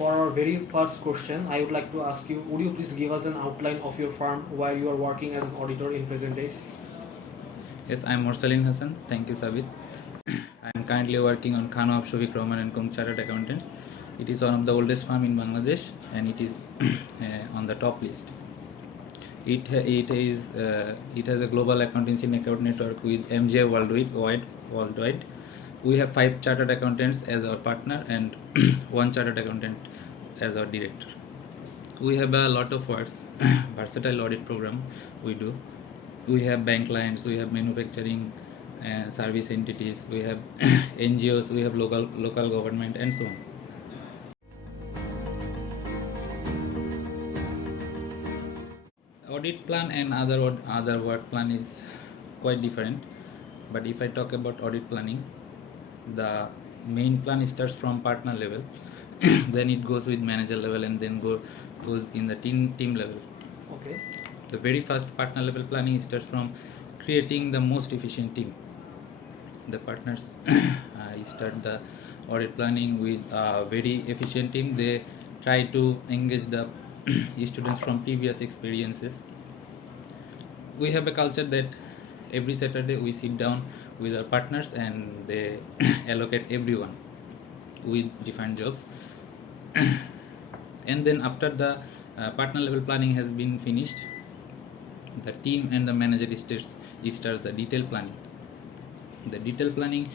For our very first question, I would like to ask you, would you please give us an outline of your firm while you are working as an auditor in present days? Yes, I am Morsalin Hassan. Thank you, Sabit. I am currently working on Khan of Shafique Rahman and Kong Chartered Accountants. It is one of the oldest firm in Bangladesh, and it is on the top list. It has a global accountancy network with MJ worldwide. We have 5 chartered accountants as our partner and 1 chartered accountant as our director. We have a lot of works, versatile audit program we do. We have bank clients, we have manufacturing service entities, we have NGOs, we have local government, and so on. Audit plan and other work plan is quite different, but if I talk about audit planning, the main plan starts from partner level, then it goes with manager level, and then goes in the team level. Okay. The very first partner level planning starts from creating the most efficient team. The partners start the audit planning with a very efficient team. They try to engage the students from previous experiences. We have a culture that every Saturday we sit down with our partners and they allocate everyone with different jobs. And then after the partner level planning has been finished, the team and the manager starts the detailed planning. The detailed planning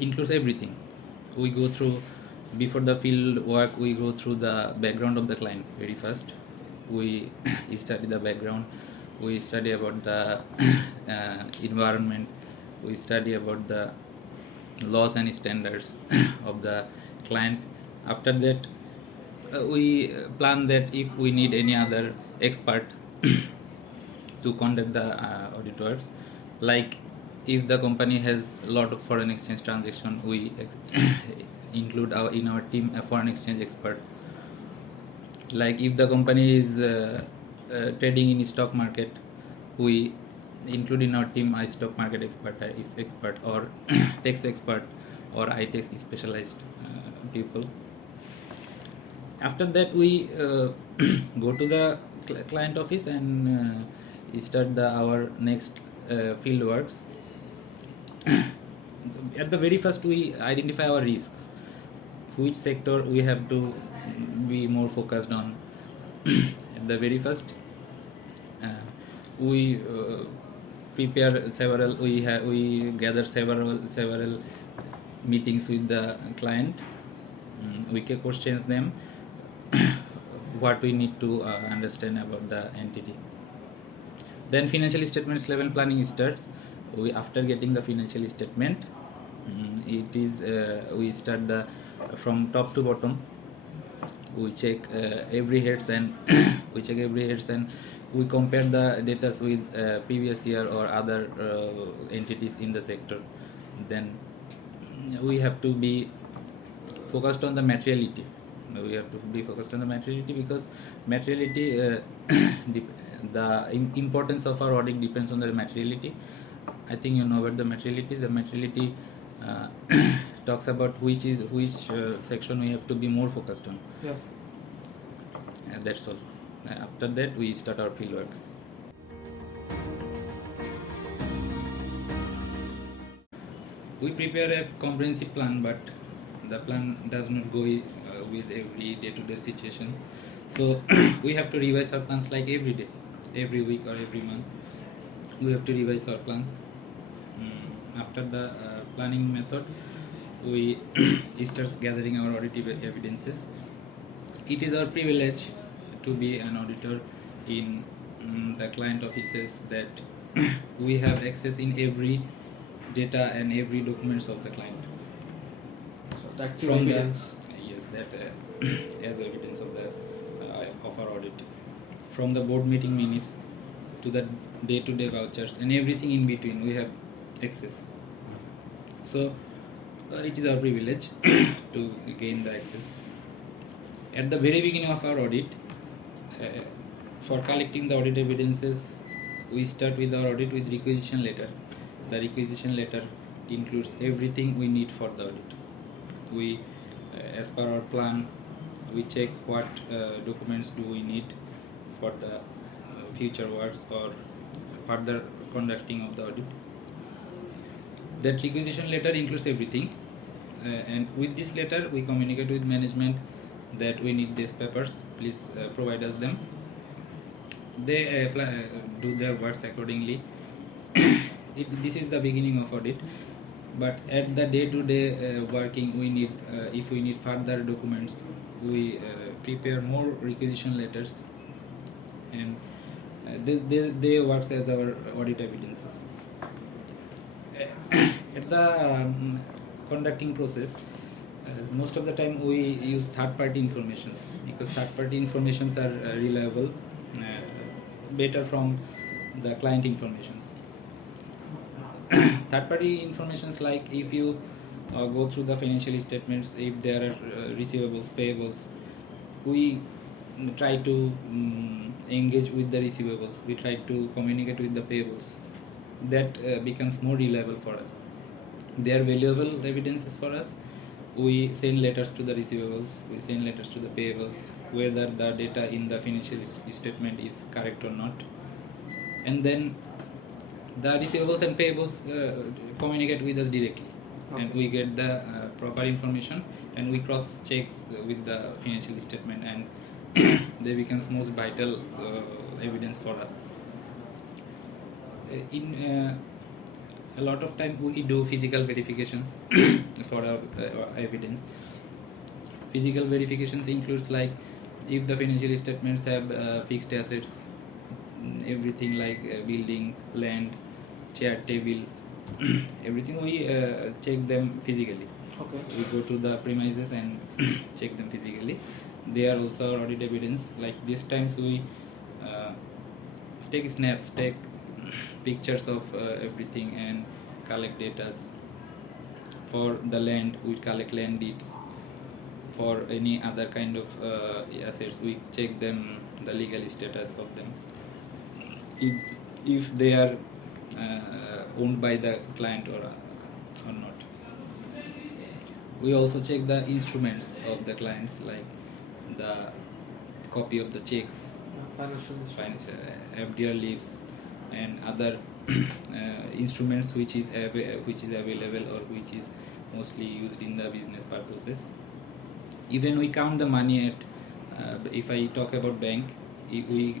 includes everything. We go through, before the field work, we go through the background of the client very first. We study the background, we study about the environment, we study about the laws and standards of the client. After that, we plan that if we need any other expert to conduct the audit works, like if the company has a lot of foreign exchange transaction, we include in our team a foreign exchange expert. Like if the company is trading in stock market, we include in our team a stock market expert or tax expert or iTax specialized people. After that, we go to the client office and start our next field works. At the very first, we identify our risks, which sector we have to be more focused on. At the very first, we prepare several. We gather several meetings with the client. We can question them what we need to understand about the entity. Then financial statements level planning starts. After getting the financial statement, we start from top to bottom. We check every heads and we compare the data with previous year or other entities in the sector. Then we have to be focused on the materiality. Because materiality, the importance of our audit depends on the materiality. I think you know about the materiality. The materiality talks about which section we have to be more focused on. Yeah. That's all. After that, we start our field works. We prepare a comprehensive plan, but the plan does not go with every day-to-day situations. So we have to revise our plans like every day, every week or every month. We have to revise our plans. After the planning method, we start gathering our auditive evidences. It is our privilege to be an auditor in the client offices that we have access in every data and every documents of the client. So that's From the evidence. yes, that as evidence of our audit. From the board meeting minutes to the day-to-day vouchers and everything in between, we have access. So it is our privilege to gain the access. At the very beginning of our audit, for collecting the audit evidences, we start with our audit with requisition letter. The requisition letter includes everything we need for the audit. We as per our plan, we check what documents do we need for the future works or further conducting of the audit. That requisition letter includes everything, and with this letter we communicate with management that we need these papers, please provide us them. They do their works accordingly. This is the beginning of audit, but at the day-to-day working, we need if we need further documents, we prepare more requisition letters, and they works as our audit evidences. At the conducting process, most of the time we use third-party information, because third-party informations are reliable, better from the client informations. Third-party informations, like if you go through the financial statements, if there are receivables, payables, we try to engage with the receivables, we try to communicate with the payables. That becomes more reliable for us. They are valuable evidences for us. We send letters to the receivables, we send letters to the payables, whether the data in the financial statement is correct or not. And then the receivables and payables communicate with us directly, and we get the proper information, and we cross checks with the financial statement, and they becomes most vital evidence for us. In a lot of time we do physical verifications for our evidence. Physical verifications includes, like, if the financial statements have fixed assets, everything like building, land, chair, table, everything, we check them physically. Okay. We go to the premises and check them physically. They are also our audit evidence. Like these times we take snaps, take pictures of everything, and collect data. For the land, we collect land deeds. For any other kind of assets, we check them, the legal status of them, if they are owned by the client or not. We also check the instruments of the clients, like the copy of the checks, financial FDR leaves, and other instruments which is available or which is mostly used in the business purposes. Even we count the money at, if I talk about bank, if we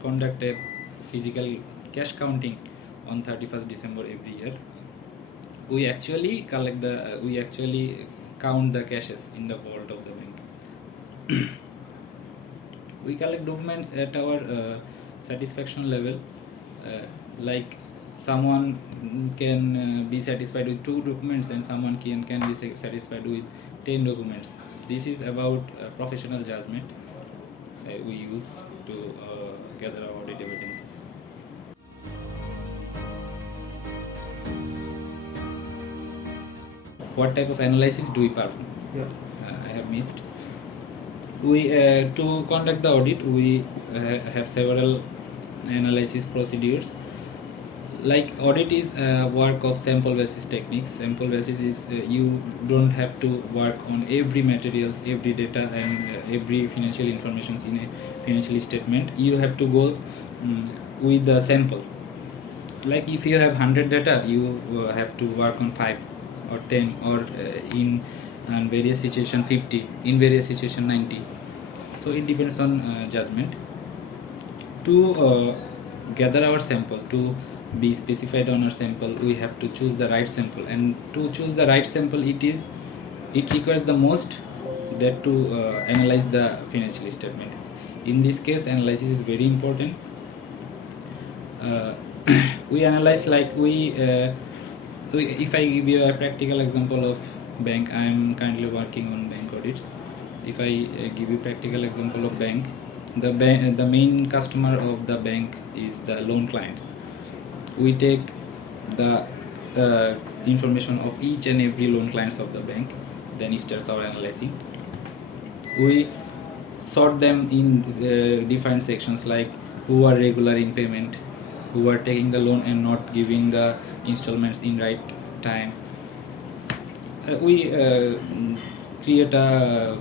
conduct a physical cash counting on 31st December every year. We actually count the cashes in the vault of the bank. We collect documents at our satisfaction level. Like someone can be satisfied with 2 documents, and someone can be satisfied with 10 documents. This is about professional judgment we use to gather our audit evidences. What type of analysis do we perform? I have missed. We to conduct the audit, we have several analysis procedures. Like audit is work of sample basis techniques. Sample basis is you don't have to work on every materials, every data, and every financial information in a financial statement. You have to go with the sample. Like if you have 100 data, you have to work on 5 or 10, or in various situation 50, in various situation 90. So it depends on judgment. To gather our sample, to be specified on our sample, we have to choose the right sample, and to choose the right sample, it requires the most that to analyze the financial statement. In this case, analysis is very important. We analyze, like if I give you a practical example of bank, I am currently working on bank audits. If I give you practical example of bank, the main customer of the bank is the loan clients. We take the information of each and every loan clients of the bank, then starts our analyzing. We sort them in different sections, like who are regular in payment, who are taking the loan and not giving the installments in right time. We create a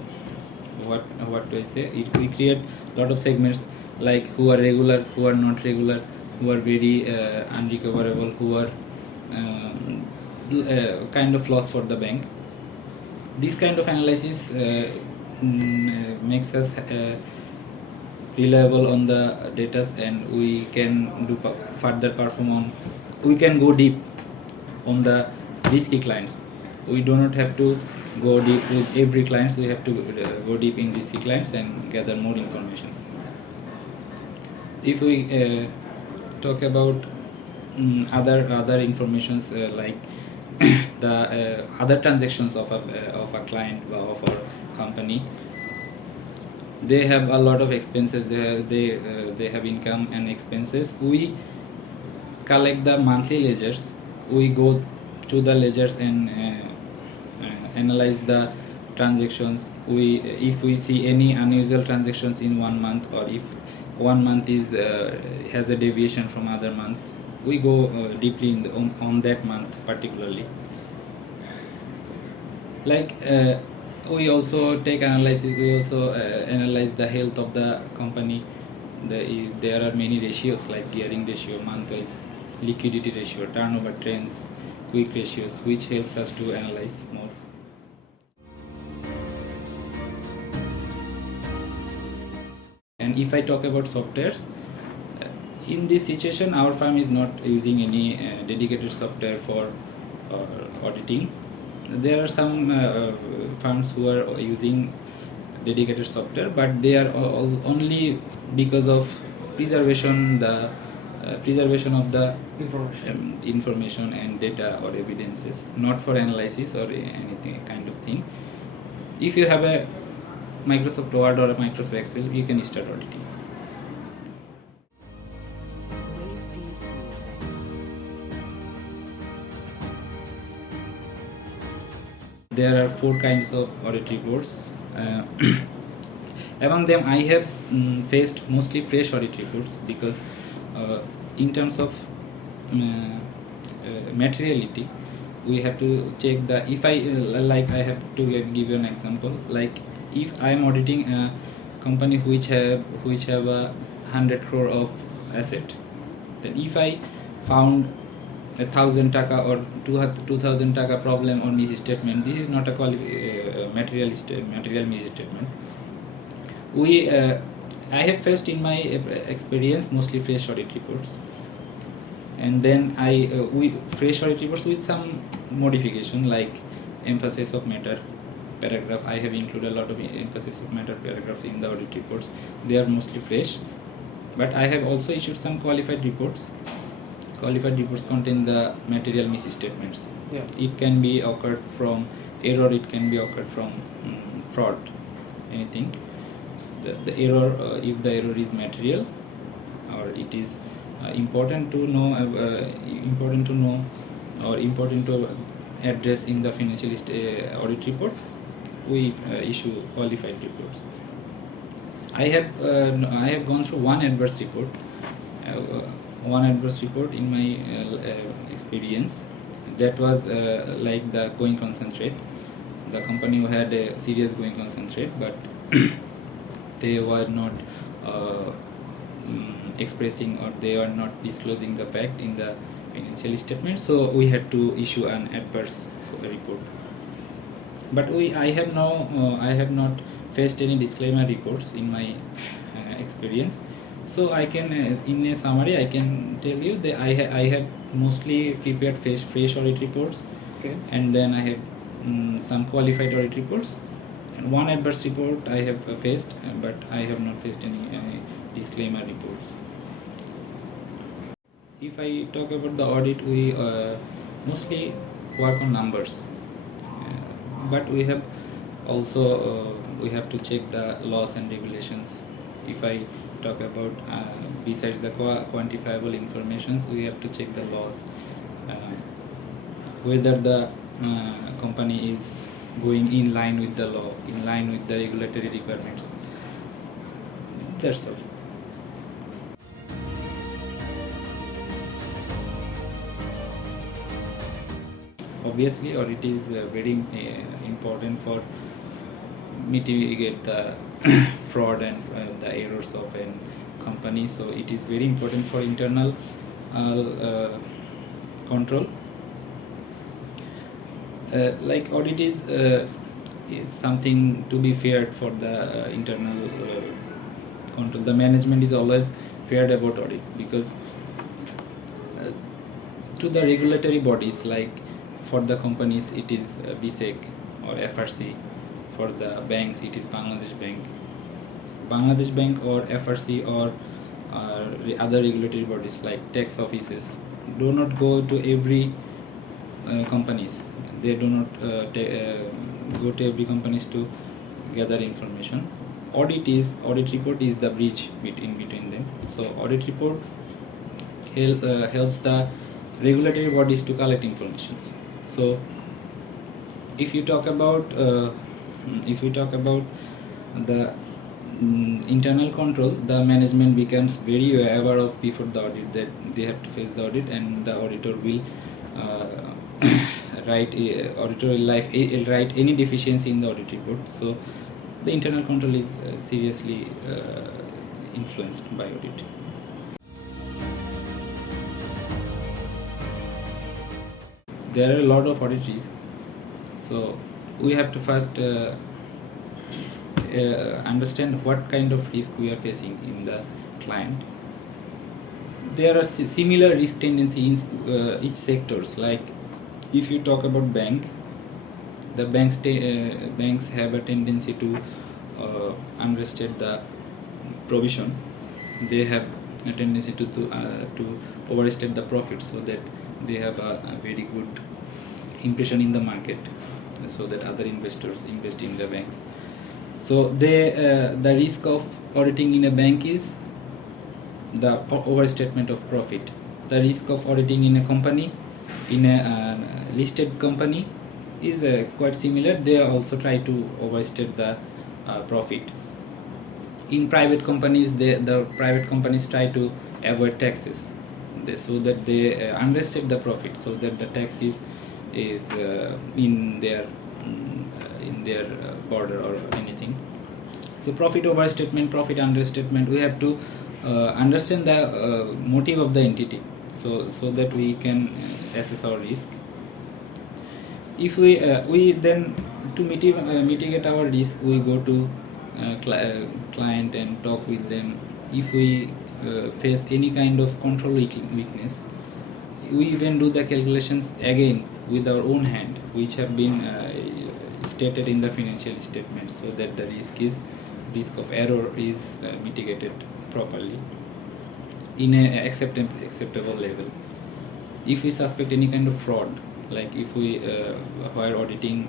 what do I say? We create lot of segments like who are regular, who are not regular, who are very unrecoverable, who are kind of loss for the bank. This kind of analysis makes us reliable on the data, and we can do further perform on. We can go deep on the risky clients. We do not have to go deep with every client. We have to go deep in risky clients and gather more information. If we talk about other informations like the other transactions of a client or of our company, they have a lot of expenses. They have income and expenses. We collect the monthly ledgers. We go to the ledgers and analyze the transactions. If we see any unusual transactions in 1 month, or if 1 month is has a deviation from other months, we go deeply on that month particularly. Like we also take analysis. We also analyze the health of the company. There are many ratios like gearing ratio, month-wise, liquidity ratio, turnover trends, quick ratios, which helps us to analyze more. And if I talk about softwares, in this situation, our firm is not using any dedicated software for auditing. There are some firms who are using dedicated software, but they are only because of preservation of the information and data or evidences, not for analysis or anything kind of thing. If you have a Microsoft Word or a Microsoft Excel, you can start auditing. There are 4 kinds of audit reports. Among them, I have faced mostly fresh audit reports because in terms of materiality, we have to check the. If I have to give you an example. Like if I am auditing a company which have 100 crore of asset, then if I found 1,000 taka or 2,000 taka problem or misstatement, this is not a material misstatement. I have faced in my experience mostly fresh audit reports, and then we fresh audit reports with some modification like emphasis of matter paragraph. I have included a lot of emphasis of matter paragraph in the audit reports. They are mostly fresh, but I have also issued some qualified reports. Qualified reports contain the material misstatements. Yeah. It can be occurred from error. It can be occurred from fraud. Anything. The error, if the error is material, or it is important to know, or important to address in the financial audit report, we issue qualified reports. I have gone through one adverse report. One adverse report in my experience, that was like the going concern rate. The company had a serious going concern rate, but they were not expressing, or they were not disclosing the fact in the financial statement, so we had to issue an adverse report. But I have not faced any disclaimer reports in my experience. So I can, in a summary, I can tell you that I have mostly prepared fresh audit reports, okay, and then I have some qualified audit reports, and one adverse report I have faced, but I have not faced any disclaimer reports. If I talk about the audit, we mostly work on numbers, but we have also we have to check the laws and regulations. If I talk about besides the quantifiable information, we have to check the laws, whether the company is going in line with the law, in line with the regulatory requirements. That's all. Obviously, audit is very important for mitigate the fraud and the errors of a company. So it is very important for internal control. Like audit is something to be feared for the internal control. The management is always feared about audit because to the regulatory bodies, like for the companies it is BSEC or FRC, for the banks it is Bangladesh Bank or FRC or other regulatory bodies like tax offices do not go to every companies. They do not go to every companies to gather information. Audit report is the bridge between them. So audit report helps the regulatory bodies to collect information. So if you talk about the internal control, the management becomes very aware of before the audit that they have to face the audit, and the auditor will write any deficiency in the audit report. So the internal control is seriously influenced by audit. There are a lot of audit risks, so we have to first understand what kind of risk we are facing in the client. There are similar risk tendencies in each sectors. Like if you talk about banks have a tendency to understate the provision. They have a tendency to overstate the profit, so that they have a very good impression in the market, so that other investors invest in the banks. So the risk of auditing in a bank is the overstatement of profit. The risk of auditing in a company, in a listed company, is quite similar. They also try to overstate the profit. In private companies, the private companies try to avoid taxes, so that they understate the profit, so that the tax is in their border or anything. So profit overstatement, profit understatement, we have to understand the motive of the entity, so that we can assess our risk. If we then to mitigate our risk, we go to client and talk with them. If we face any kind of control weakness, we even do the calculations again with our own hand, which have been stated in the financial statement, so that the risk of error is mitigated properly in a acceptable level. If we suspect any kind of fraud, like if we while auditing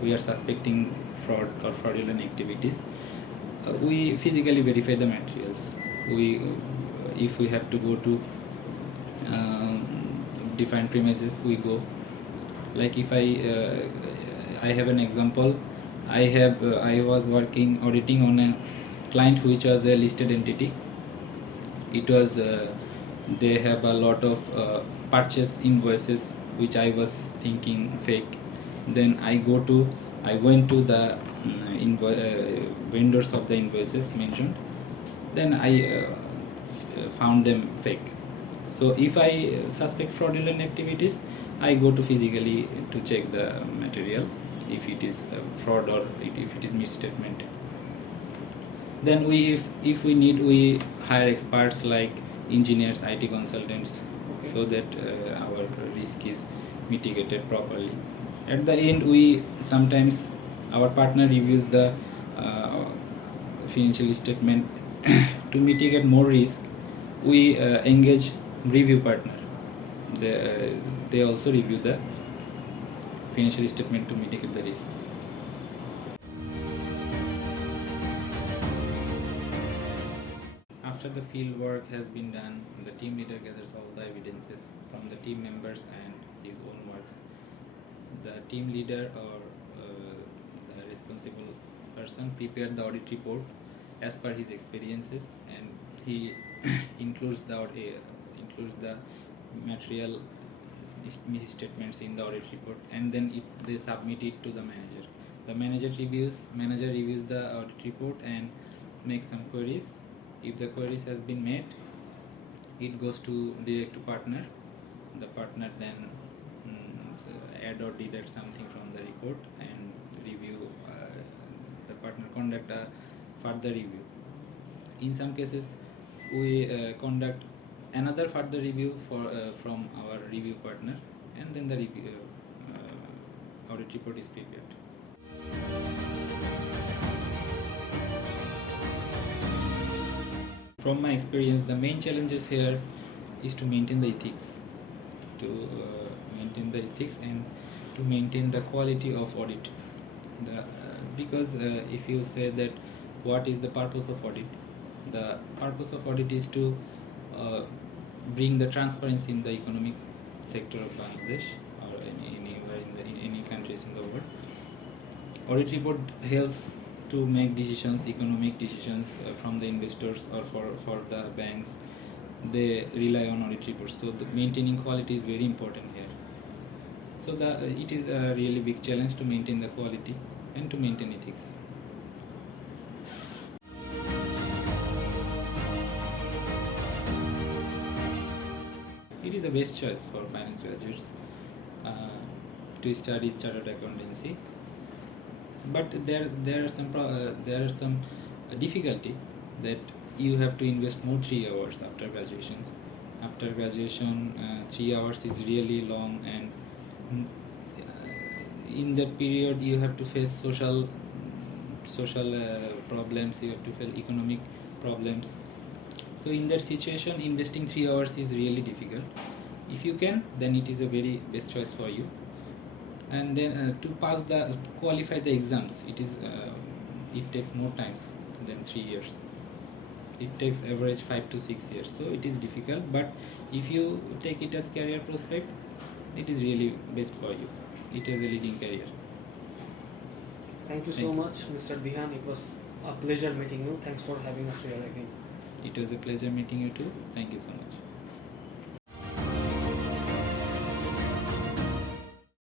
we are suspecting fraud or fraudulent activities, we physically verify the materials. If we have to go to defined premises, we go. Like if I have an example, I was auditing on a client which was a listed entity. It was they have a lot of purchase invoices which I was thinking fake. Then I went to the vendors of the invoices mentioned. Then I found them fake. So if I suspect fraudulent activities, I go to physically to check the material, if it is fraud or if it is misstatement. Then if we need, we hire experts like engineers, IT consultants, so that our risk is mitigated properly. At the end, sometimes our partner reviews the financial statement. To mitigate more risk, we engage review partner. They also review the financial statement to mitigate the risk. After the field work has been done, the team leader gathers all the evidences from the team members and his own works. The team leader or the responsible person prepared the audit report as per his experiences, and he includes the material misstatements in the audit report, and then they submit it to the manager. The manager reviews the audit report and makes some queries. If the queries has been met, it goes to direct to partner. The partner then add or deduct something from the report and review. The partner conduct a further review. In some cases, we conduct another further review from our review partner, and then the audit report is prepared. From my experience, the main challenges here is to maintain the ethics, and to maintain the quality of audit. Because if you say that what is the purpose of audit, the purpose of audit is to bring the transparency in the economic sector of Bangladesh or anywhere in any countries in the world. Audit report helps to make decisions, economic decisions from the investors or for the banks. They rely on audit reports, so the maintaining quality is very important here. So it is a really big challenge to maintain the quality and to maintain ethics. It is a best choice for finance graduates to study chartered accountancy, but there are some difficulty that you have to invest more 3 hours after graduation. After graduation, 3 hours is really long, and in that period you have to face social problems, you have to face economic problems. So in that situation, investing 3 hours is really difficult. If you can, then it is a very best choice for you. And then to qualify the exams, it takes more times than 3 years. It takes average 5 to 6 years, so it is difficult. But if you take it as career prospect, it is really best for you. It is a leading career. Thank you so much, Mr. Dihan. It was a pleasure meeting you. Thanks for having us here again. It was a pleasure meeting you too. Thank you so much.